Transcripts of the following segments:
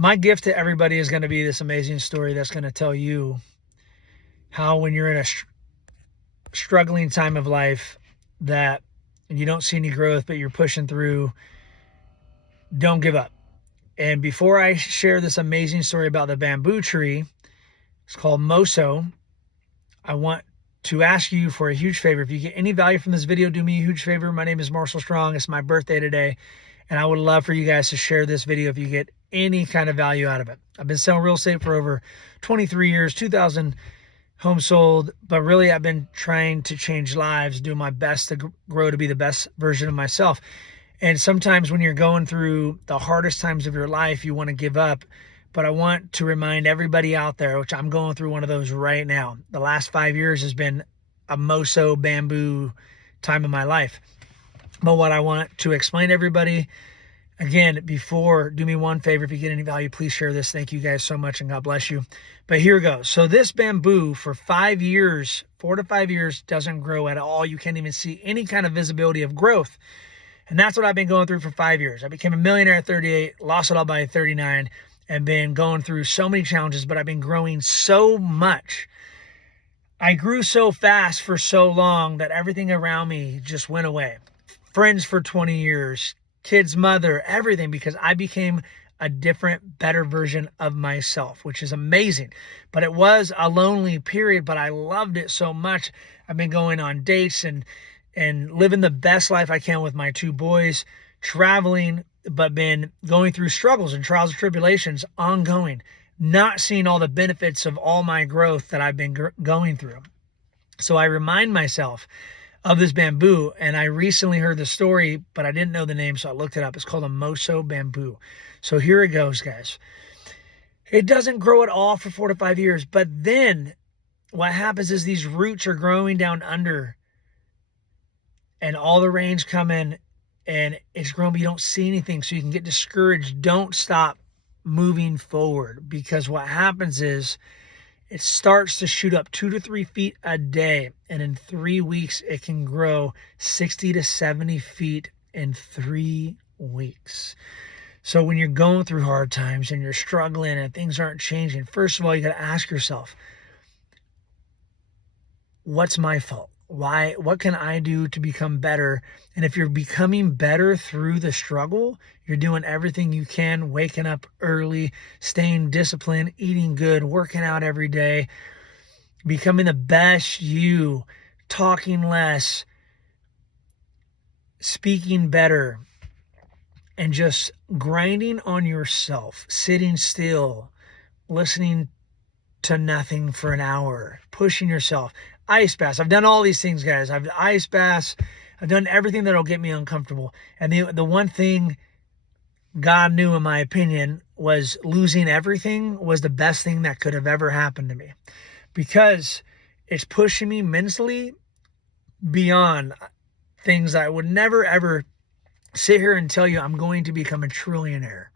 My gift to everybody is going to be this amazing story that's going to tell you how, when you're in a struggling time of life, that you don't see any growth, but you're pushing through, don't give up. And before I share this amazing story about the bamboo tree, it's called Moso, I want to ask you for a huge favor. If you get any value from this video, do me a huge favor. My name is Marshall Strong. It's my birthday today, and I would love for you guys to share this video if you get any kind of value out of it. I've been selling real estate for over 23 years, 2,000 homes sold, but really I've been trying to change lives, do my best to grow to be the best version of myself. And sometimes when you're going through the hardest times of your life, you want to give up. But I want to remind everybody out there, which I'm going through one of those right now. The last 5 years has been a Moso Bamboo time of my life. But what I want to explain to everybody, again, before, do me one favor. If you get any value, please share this. Thank you guys so much, and God bless you. But here goes. So this bamboo for 5 years, 4 to 5 years, doesn't grow at all. You can't even see any kind of visibility of growth. And that's what I've been going through for 5 years. I became a millionaire at 38, lost it all by 39, and been going through so many challenges, but I've been growing so much. I grew so fast for so long that everything around me just went away. Friends for 20 years, kids' mother, everything, because I became a different, better version of myself, which is amazing. But it was a lonely period, but I loved it so much. I've been going on dates and living the best life I can with my 2 boys, traveling, but been going through struggles and trials and tribulations ongoing, not seeing all the benefits of all my growth that I've been going through. So I remind myself of this bamboo, and I recently heard the story, but I didn't know the name, so I looked it up. It's called a Moso Bamboo. So here it goes, guys. It doesn't grow at all for 4 to 5 years, but then what happens is these roots are growing down under, and all the rains come in, and it's growing, but you don't see anything, so you can get discouraged. Don't stop moving forward, because what happens is it starts to shoot up 2 to 3 feet a day, and in 3 weeks it can grow 60 to 70 feet in 3 weeks. So when you're going through hard times and you're struggling and things aren't changing, first of all, you got to ask yourself, what's my fault? Why? What can I do to become better? And if you're becoming better through the struggle, you're doing everything you can, waking up early, staying disciplined, eating good, working out every day, becoming the best you, talking less, speaking better, and just grinding on yourself, sitting still, listening to nothing for an hour, pushing yourself. Ice baths. I've done all these things, guys. I've ice baths. I've done everything that'll get me uncomfortable. And the one thing God knew, in my opinion, was losing everything was the best thing that could have ever happened to me, because it's pushing me mentally beyond things I would never, ever sit here and tell you I'm going to become a trillionaire.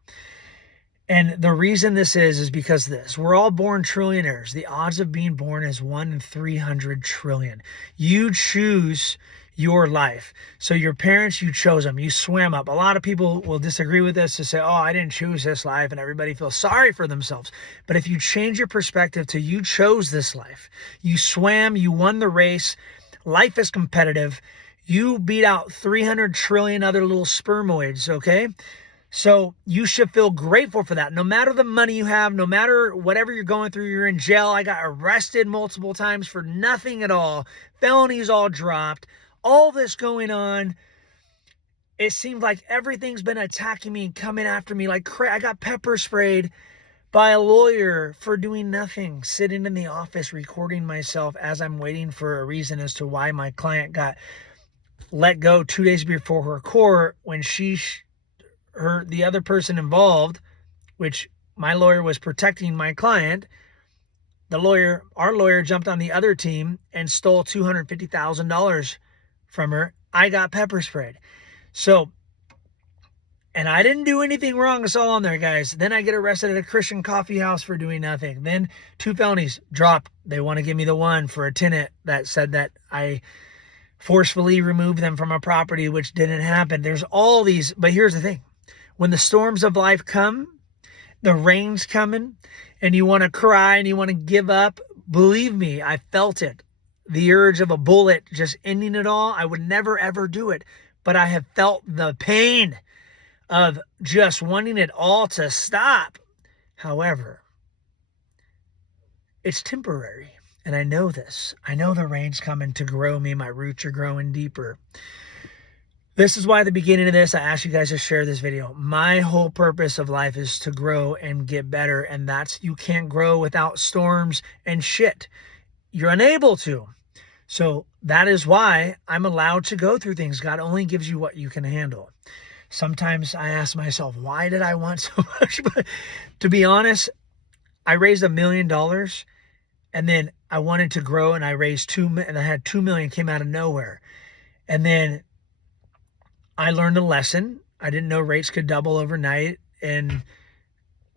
And the reason this is because we're all born trillionaires. The odds of being born is 1 in 300 trillion. You choose your life. So your parents, you chose them. You swam up. A lot of people will disagree with this to say, oh, I didn't choose this life, and everybody feels sorry for themselves. But if you change your perspective to you chose this life, you swam, you won the race, life is competitive, you beat out 300 trillion other little spermoids, okay? So you should feel grateful for that. No matter the money you have, no matter whatever you're going through, you're in jail. I got arrested multiple times for nothing at all. Felonies all dropped. All this going on. It seems like everything's been attacking me and coming after me like crazy. I got pepper sprayed by a lawyer for doing nothing, sitting in the office recording myself as I'm waiting for a reason as to why my client got let go 2 days before her court, when the other person involved, which my lawyer was protecting my client, our lawyer jumped on the other team and stole $250,000 from her. I got pepper sprayed. So, and I didn't do anything wrong. It's all on there, guys. Then I get arrested at a Christian coffee house for doing nothing. Then 2 felonies drop. They want to give me the one for a tenant that said that I forcefully removed them from a property, which didn't happen. There's all these, but here's the thing. When the storms of life come, the rain's coming and you want to cry and you want to give up. Believe me, I felt it. The urge of a bullet just ending it all. I would never, ever do it. But I have felt the pain of just wanting it all to stop. However, it's temporary. And I know this. I know the rain's coming to grow me. My roots are growing deeper. This is why at the beginning of this, I asked you guys to share this video. My whole purpose of life is to grow and get better. And you can't grow without storms and shit. You're unable to. So that is why I'm allowed to go through things. God only gives you what you can handle. Sometimes I ask myself, why did I want so much? But to be honest, I raised $1 million and then I wanted to grow and I raised and I had 2 million came out of nowhere. And then I learned a lesson. I didn't know rates could double overnight. And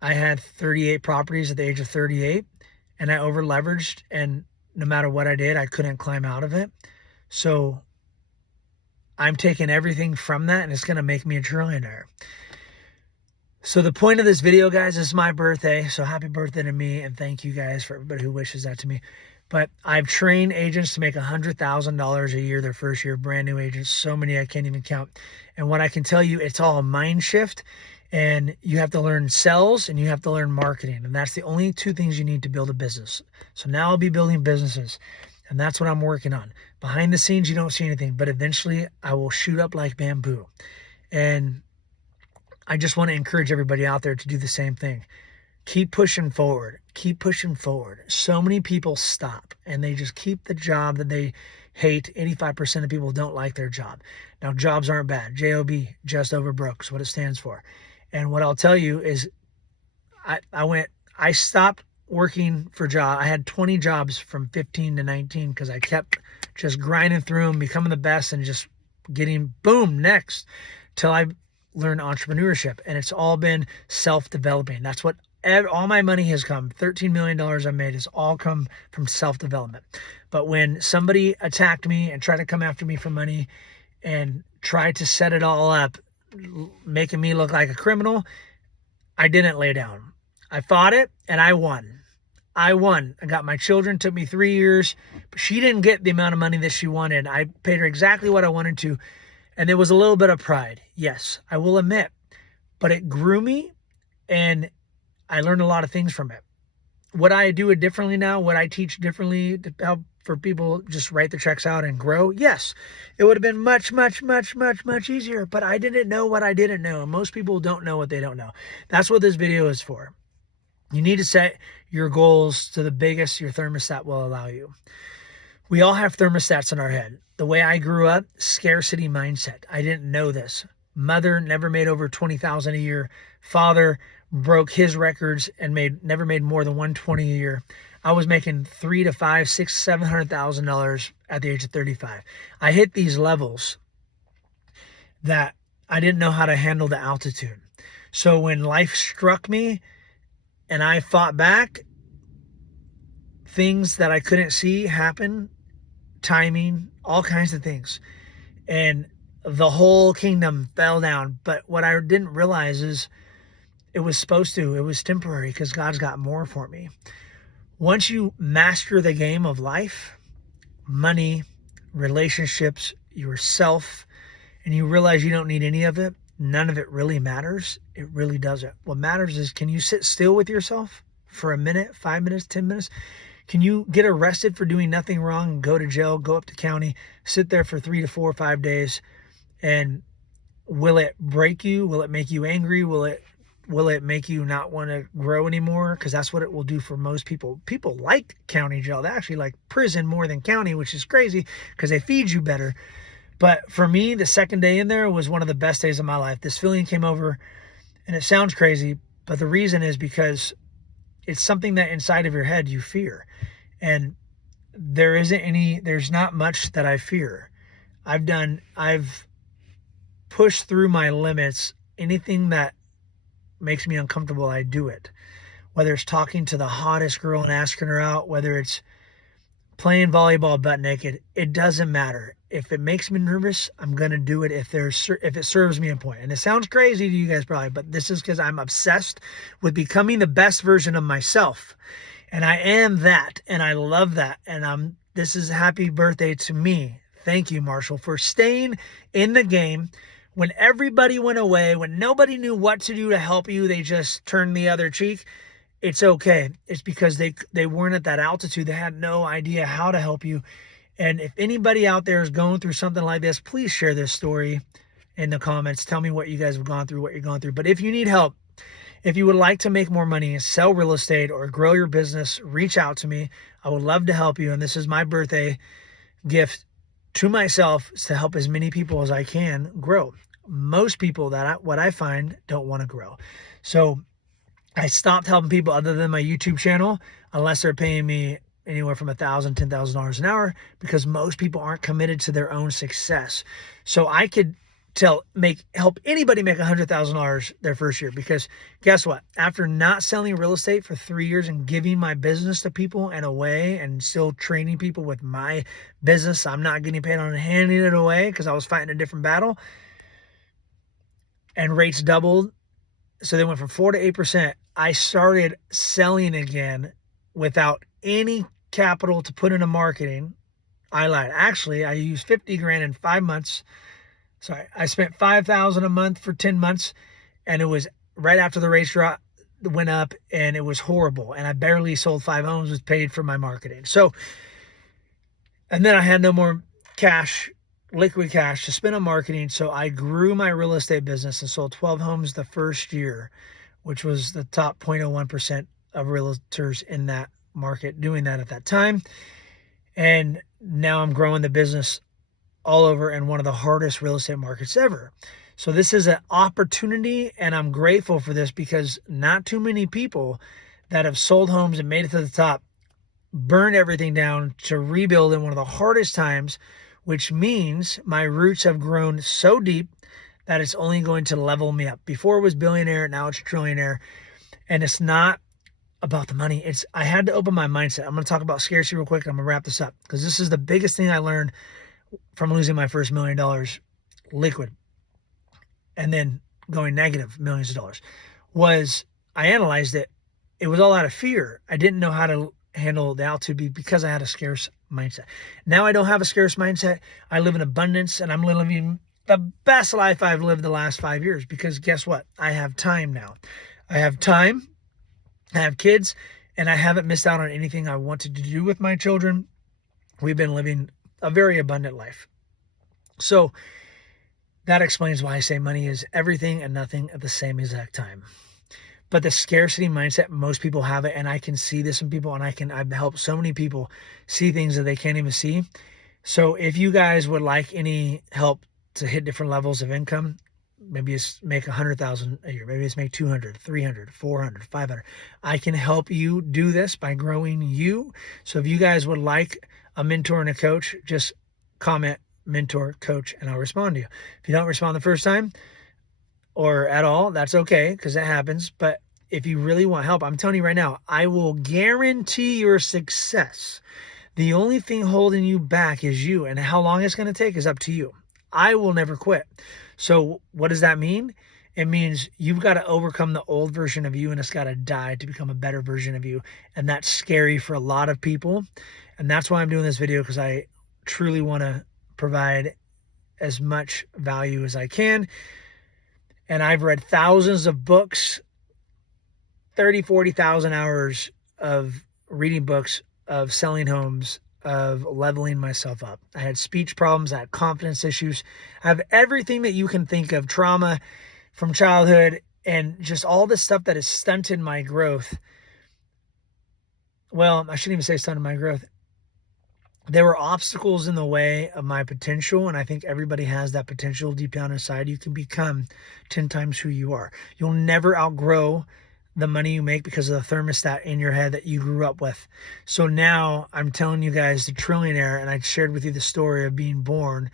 I had 38 properties at the age of 38 and I over leveraged, and no matter what I did, I couldn't climb out of it. So I'm taking everything from that and it's going to make me a trillionaire. So the point of this video, guys, is my birthday. So happy birthday to me. And thank you guys for everybody who wishes that to me. But I've trained agents to make $100,000 a year their first year, brand new agents. So many I can't even count. And what I can tell you, it's all a mind shift. And you have to learn sales and you have to learn marketing. And that's the only two things you need to build a business. So now I'll be building businesses. And that's what I'm working on. Behind the scenes, you don't see anything. But eventually, I will shoot up like bamboo. And I just want to encourage everybody out there to do the same thing. Keep pushing forward. Keep pushing forward. So many people stop and they just keep the job that they hate. 85% of people don't like their job. Now, jobs aren't bad. J-O-B, just over broke, is what it stands for. And what I'll tell you is I stopped working for jobs. I had 20 jobs from 15 to 19 because I kept just grinding through them, becoming the best and just getting boom next till I learned entrepreneurship. And it's all been self-developing. That's what all my money has come. $13 million I made has all come from self-development. But when somebody attacked me and tried to come after me for money and tried to set it all up, making me look like a criminal, I didn't lay down. I fought it and I won. I got my children. Took me 3 years, but she didn't get the amount of money that she wanted. I paid her exactly what I wanted to. And there was a little bit of pride. Yes, I will admit, but it grew me and I learned a lot of things from it. Would I do it differently now? Would I teach differently to help for people just write the checks out and grow? Yes, it would have been much, much, much, much, much easier, but I didn't know what I didn't know. And most people don't know what they don't know. That's what this video is for. You need to set your goals to the biggest your thermostat will allow you. We all have thermostats in our head. The way I grew up, scarcity mindset. I didn't know this. Mother never made over $20,000 a year. Father broke his records and never made more than $120 a year. I was making $300,000 to $500,000, $600,000, $700,000 at the age of 35. I hit these levels that I didn't know how to handle the altitude. So when life struck me and I fought back, things that I couldn't see happen, timing, all kinds of things. And the whole kingdom fell down. But what I didn't realize is it was temporary because God's got more for me. Once you master the game of life, money, relationships, yourself, and you realize you don't need any of it, none of it really matters. It really doesn't. What matters is, can you sit still with yourself for a minute, 5 minutes, 10 minutes? Can you get arrested for doing nothing wrong and go to jail, go up to county, sit there for 3 to 4 or 5 days? And will it break you? Will it make you angry? Will it make you not want to grow anymore? Because that's what it will do for most people. People like county jail. They actually like prison more than county, which is crazy because they feed you better. But for me, the second day in there was one of the best days of my life. This feeling came over, and it sounds crazy, but the reason is because it's something that inside of your head you fear. And there's not much that I fear. I've pushed through my limits. Anything that makes me uncomfortable, I do it. Whether it's talking to the hottest girl and asking her out, whether it's playing volleyball butt naked. It doesn't matter. If it makes me nervous, I'm going to do it if it serves me a point. And it sounds crazy to you guys probably, but this is because I'm obsessed with becoming the best version of myself. And I am that, and I love that. And this is happy birthday to me. Thank you, Marshall, for staying in the game when everybody went away, when nobody knew what to do to help you. They just turned the other cheek. It's okay. It's because they weren't at that altitude. They had no idea how to help you. And if anybody out there is going through something like this, please share this story in the comments. Tell me what you guys have gone through, what you're going through. But if you need help, if you would like to make more money, sell real estate, or grow your business, reach out to me. I would love to help you. And this is my birthday gift to myself, is to help as many people as I can grow. Most people what I find don't want to grow. So I stopped helping people other than my YouTube channel, unless they're paying me anywhere from $1,000, $10,000 an hour, because most people aren't committed to their own success. So I could help anybody make $100,000 their first year, because guess what? After not selling real estate for 3 years and giving my business to people and away, and still training people with my business, I'm not getting paid on handing it away because I was fighting a different battle, and rates doubled. So they went from 4 to 8%. I started selling again without any capital to put into marketing. I lied. Actually, I used 50 grand in 5 months. Sorry, I spent 5,000 a month for 10 months, and it was right after the rates went up, and it was horrible. And I barely sold 5 homes, was paid for my marketing. So, and then I had no more cash, liquid cash to spend on marketing. So I grew my real estate business and sold 12 homes the first year, which was the top 0.01% of realtors in that market doing that at that time. And now I'm growing the business all over in one of the hardest real estate markets ever. So this is an opportunity, and I'm grateful for this, because not too many people that have sold homes and made it to the top burned everything down to rebuild in one of the hardest times, which means my roots have grown so deep that it's only going to level me up. Before it was billionaire, now it's trillionaire. And it's not about the money. I had to open my mindset. I'm going to talk about scarcity real quick. I'm going to wrap this up, because this is the biggest thing I learned from losing my first $1 million liquid and then going negative millions of dollars. Was I analyzed it. It was all out of fear. I didn't know how to handle the altitude because I had a scarce mindset. Now I don't have a scarce mindset. I live in abundance, and I'm living the best life I've lived the last 5 years, because guess what? I have time now. I have time. I have kids, and I haven't missed out on anything I wanted to do with my children. We've been living a very abundant life. So that explains why I say money is everything and nothing at the same exact time. But the scarcity mindset, most people have it, and I can see this in people, and I've helped so many people see things that they can't even see. So if you guys would like any help to hit different levels of income, maybe it's make 100,000 a year, maybe it's make 200, 300, 400, 500. I can help you do this by growing you. So if you guys would like a mentor and a coach, just comment mentor, coach, and I'll respond to you. If you don't respond the first time or at all, that's okay, because that happens. But if you really want help, I'm telling you right now, I will guarantee your success. The only thing holding you back is you, and how long it's going to take is up to you. I will never quit. So what does that mean? It means you've got to overcome the old version of you, and it's got to die to become a better version of you. And that's scary for a lot of people. And that's why I'm doing this video, because I truly want to provide as much value as I can. And I've read thousands of books, 30, 40,000 hours of reading books, of selling homes, of leveling myself up. I had speech problems. I had confidence issues. I have everything that you can think of, trauma from childhood, and just all this stuff that has stunted my growth. Well, I shouldn't even say stunted my growth. There were obstacles in the way of my potential, and I think everybody has that potential deep down inside. You can become 10 times who you are. You'll never outgrow the money you make because of the thermostat in your head that you grew up with. So now I'm telling you guys the trillionaire, and I shared with you the story of being born,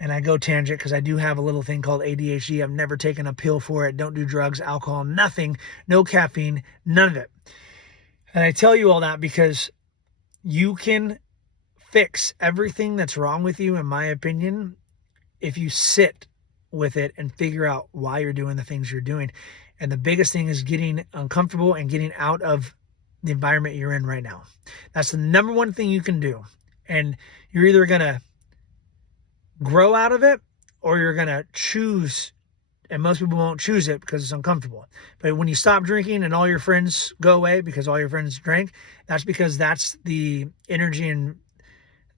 and I go tangent because I do have a little thing called ADHD. I've never taken a pill for it. Don't do drugs, alcohol, nothing, no caffeine, none of it. And I tell you all that because you can fix everything that's wrong with you, in my opinion, if you sit with it and figure out why you're doing the things you're doing. And the biggest thing is getting uncomfortable and getting out of the environment you're in right now. That's the number one thing you can do. And you're either going to grow out of it or you're going to choose. And most people won't choose it because it's uncomfortable. But when you stop drinking and all your friends go away because all your friends drank, that's because that's the energy and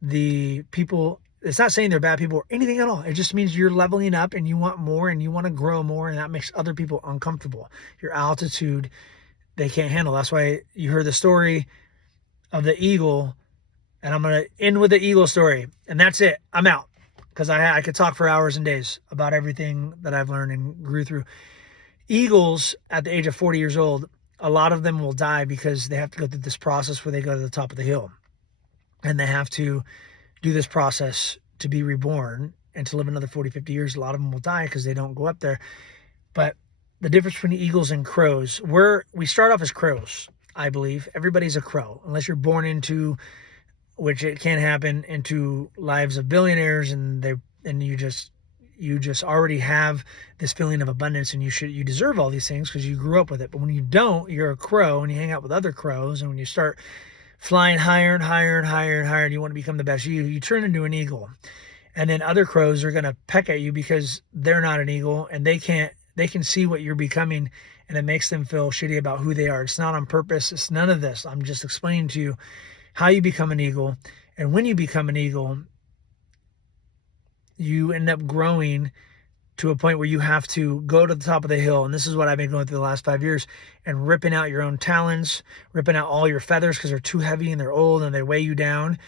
the people. It's not saying they're bad people or anything at all. It just means you're leveling up and you want more and you want to grow more, and that makes other people uncomfortable. Your altitude, they can't handle. That's why you heard the story of the eagle, and I'm going to end with the eagle story. And that's it. I'm out. Because I could talk for hours and days about everything that I've learned and grew through. Eagles, at the age of 40 years old, a lot of them will die because they have to go through this process where they go to the top of the hill. And they have to do this process to be reborn and to live another 40, 50 years. A lot of them will die because they don't go up there. But the difference between eagles and crows, we start off as crows, I believe. Everybody's a crow, unless you're born into, which it can happen, into lives of billionaires, and you just already have this feeling of abundance, and you deserve all these things because you grew up with it. But when you don't, you're a crow and you hang out with other crows, and when you start flying higher and higher and higher and higher, and you want to become the best you turn into an eagle. And then other crows are going to peck at you because they're not an eagle, and they can see what you're becoming, and it makes them feel shitty about who they are. It's not on purpose. It's none of this. I'm just explaining to you how you become an eagle. And when you become an eagle, you end up growing to a point where you have to go to the top of the hill. And this is what I've been going through the last 5 years, and ripping out your own talons, ripping out all your feathers because they're too heavy and they're old and they weigh you down.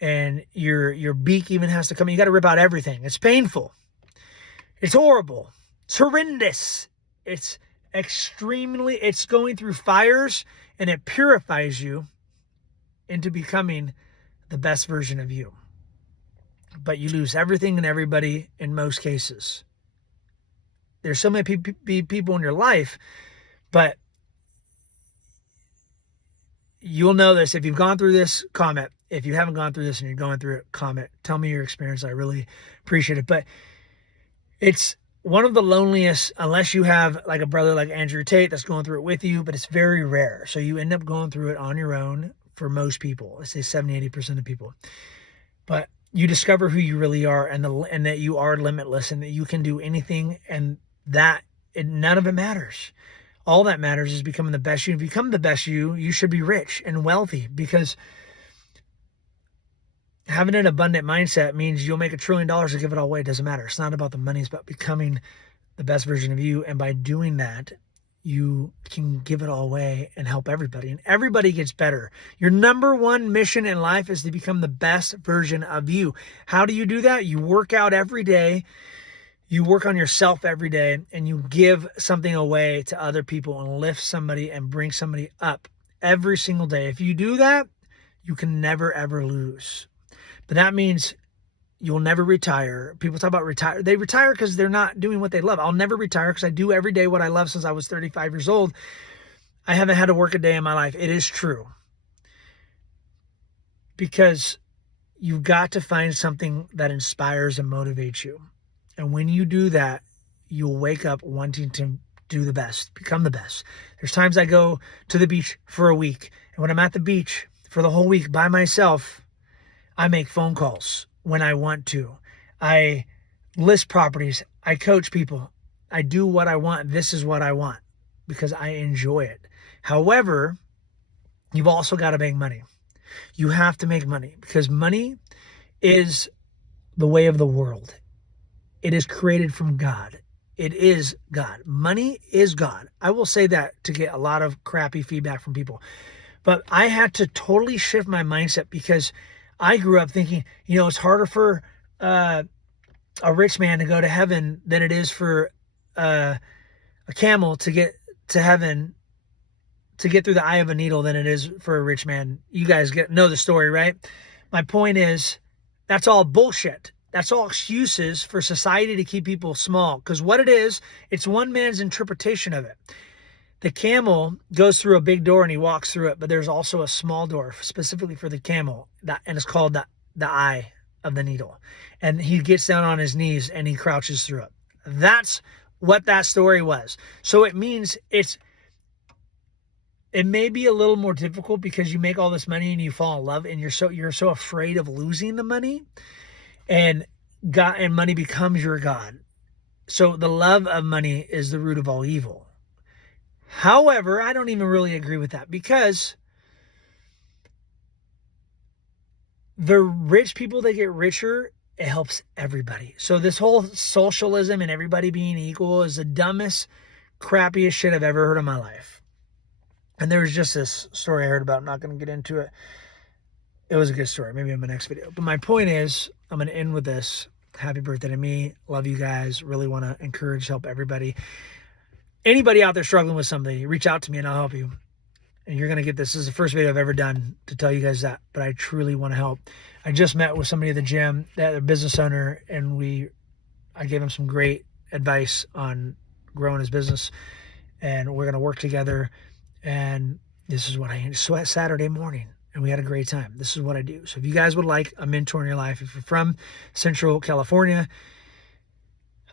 And your beak even has to come in. You got to rip out everything. It's painful. It's horrible. It's horrendous. It's going through fires, and it purifies you into becoming the best version of you. But you lose everything and everybody in most cases. There's so many people in your life, but you'll know this. If you've gone through this, comment. If you haven't gone through this and you're going through it, comment. Tell me your experience. I really appreciate it. But it's one of the loneliest, unless you have like a brother like Andrew Tate that's going through it with you, but it's very rare. So you end up going through it on your own for most people. I say 70, 80% of people. But you discover who you really are, and that you are limitless, and that you can do anything, and none of it matters. All that matters is becoming the best you. If you become the best you should be rich and wealthy, because having an abundant mindset means you'll make $1 trillion and give it all away. It doesn't matter. It's not about the money. It's about becoming the best version of you. And by doing that, you can give it all away and help everybody. And everybody gets better. Your number one mission in life is to become the best version of you. How do you do that? You work out every day. You work on yourself every day, and you give something away to other people and lift somebody and bring somebody up every single day. If you do that, you can never, ever lose. But that means you'll never retire. People talk about retire. They retire because they're not doing what they love. I'll never retire because I do every day what I love since I was 35 years old. I haven't had to work a day in my life. It is true. Because you've got to find something that inspires and motivates you. And when you do that, you'll wake up wanting to do the best, become the best. There's times I go to the beach for a week. And when I'm at the beach for the whole week by myself, I make phone calls when I want to. I list properties. I coach people. I do what I want. This is what I want because I enjoy it. However, you've also got to make money. You have to make money because money is the way of the world. It is created from God. It is God. Money is God. I will say that to get a lot of crappy feedback from people. But I had to totally shift my mindset because I grew up thinking, it's harder for a rich man to go to heaven than it is for a camel to get to heaven, to get through the eye of a needle than it is for a rich man. You guys know the story, right? My point is, that's all bullshit. That's all excuses for society to keep people small. Because what it is, it's one man's interpretation of it. The camel goes through a big door and he walks through it, but there's also a small door specifically for the camel, and it's called the eye of the needle. And he gets down on his knees and he crouches through it. That's what that story was. So it means it may be a little more difficult because you make all this money and you fall in love and you're so afraid of losing the money, and God and money becomes your God. So the love of money is the root of all evil. However, I don't even really agree with that, because the rich people that get richer, it helps everybody. So this whole socialism and everybody being equal is the dumbest, crappiest shit I've ever heard in my life. And there was just this story I heard about. I'm not going to get into it. It was a good story. Maybe in my next video. But my point is, I'm going to end with this. Happy birthday to me. Love you guys. Really want to encourage, help everybody. Anybody out there struggling with something, reach out to me and I'll help you. And you're going to get this. This is the first video I've ever done to tell you guys that. But I truly want to help. I just met with somebody at the gym, a business owner, and I gave him some great advice on growing his business. And we're going to work together. And this is what I so at Saturday morning, and we had a great time. This is what I do. So if you guys would like a mentor in your life, if you're from Central California,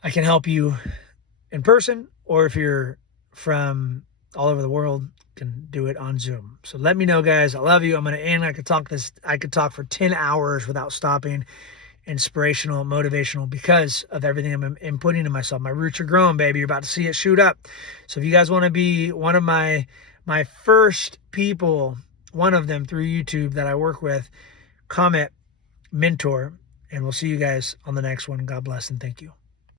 I can help you in person, or if you're from all over the world, can do it on Zoom. So let me know, guys. I love you. I'm going to end. I could talk for 10 hours without stopping. Inspirational, motivational, because of everything I'm inputting in myself. My roots are growing, baby. You're about to see it shoot up. So if you guys want to be one of my first people, one of them through YouTube that I work with, comment mentor, and we'll see you guys on the next one. God bless and thank you.